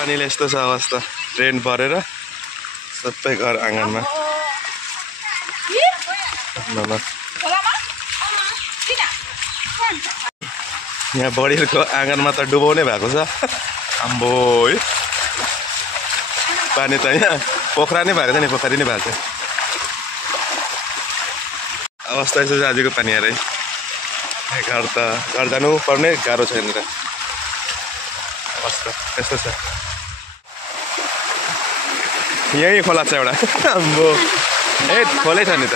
पानीले यस्तो छ अवस्था ट्रेन परेर सबै घर आँगनमा यहाँ बडीहरूको आँगनमा त डुबाउने भएको छ आम्बो है पानी त यहाँ पोखरा नै भएको छ नि पोखरी नै भएको छ अवस्था यसो छ आजको पानी हेरै घर जानु पर्ने गाह्रो छ यहाँनिर अवस्था यस्तो छ यही खोला छ एउटा आम्बो ए खोलै छ नि त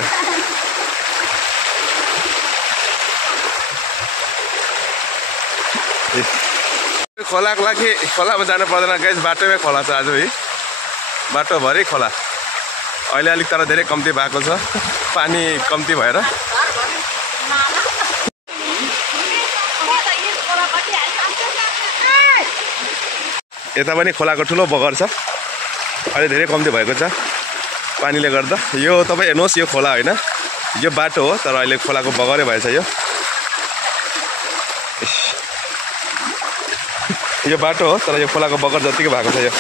खोलाको लागि खोलामा जानु पर्दैन गाइस बाटोमै खोला छ आज है बाटोभरि खोला अहिले अलिक तर धेरै कम्ती भएको छ पानी कम्ती भएर यता पनि खोलाको ठुलो बगर छ अहिले धेरै कम्ती भएको छ पानीले गर्दा यो तपाईँ हेर्नुहोस् यो खोला होइन यो बाटो हो तर अहिले खोलाको बगरै भएछ यो बाटो हो तर यो खोलाको बगर जतिकै भएको छ यो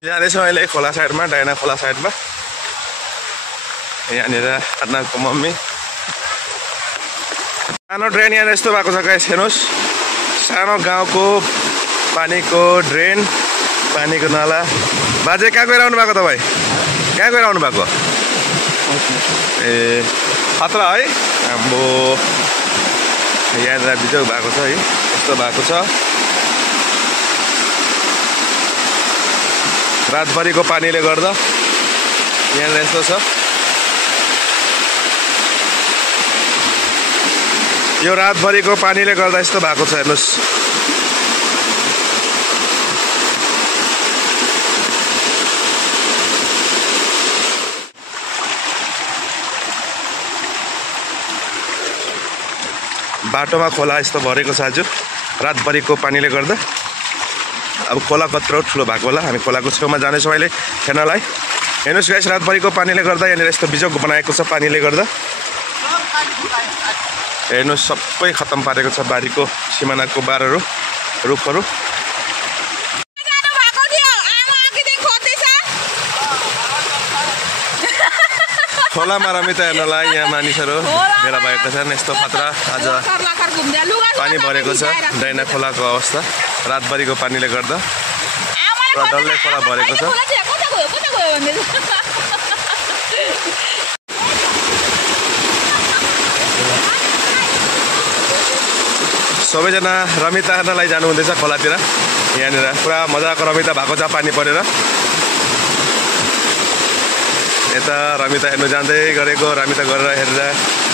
जाँदैछौँ अहिले खोला साइडमा डाइना खोला साइडमा यहाँनिर अर्नाको मम्मी सानो ड्रेन यहाँ यस्तो भएको छ गाइस हेर्नुहोस् सानो गाउँको पानीको ड्रेन पानीको नाला बाजे कहाँ गएर आउनु भएको तपाईँ कहाँ गएर आउनु भएको ए खतरा है आम्बो यहाँनिर बिजोग भएको छ है यस्तो भएको छ रातभरिको पानीले गर्दा यहाँनिर यस्तो छ यो रातभरिको पानीले गर्दा यस्तो भएको छ हेर्नुहोस् बाटोमा खोला यस्तो भरेको छ आज रातभरिको पानीले गर्दा अब खोला कत्रो ठुलो भएको होला हामी खोलाको छेउमा जानेछौँ अहिले हेर्नलाई हेर्नुहोस् गाइस रातभरिको पानीले गर्दा यहाँनिर यस्तो बिजोग बनाएको छ पानीले गर्दा हेर्नुहोस् सबै खतम पारेको छ बारीको सिमानाको बारहरू रुखहरू खोलामा रमिता हेर्नलाई यहाँ मानिसहरू भेला भएको छन् यस्तो खतरा आज पानी भरेको छ डाइना खोलाको अवस्था रातभरिको पानीले गर्दा र डल्लै खोला भरेको छ सबैजना रमिता हेर्नलाई जानु हुँदैछ खोलातिर यहाँनिर पुरा मजाको रमिता भएको छ पानी परेर यता रमिता हेर्नु जाँदै गरेको रमिता गरेर हेरेर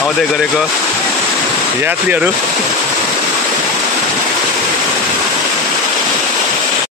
आउँदै गरेको यात्रीहरू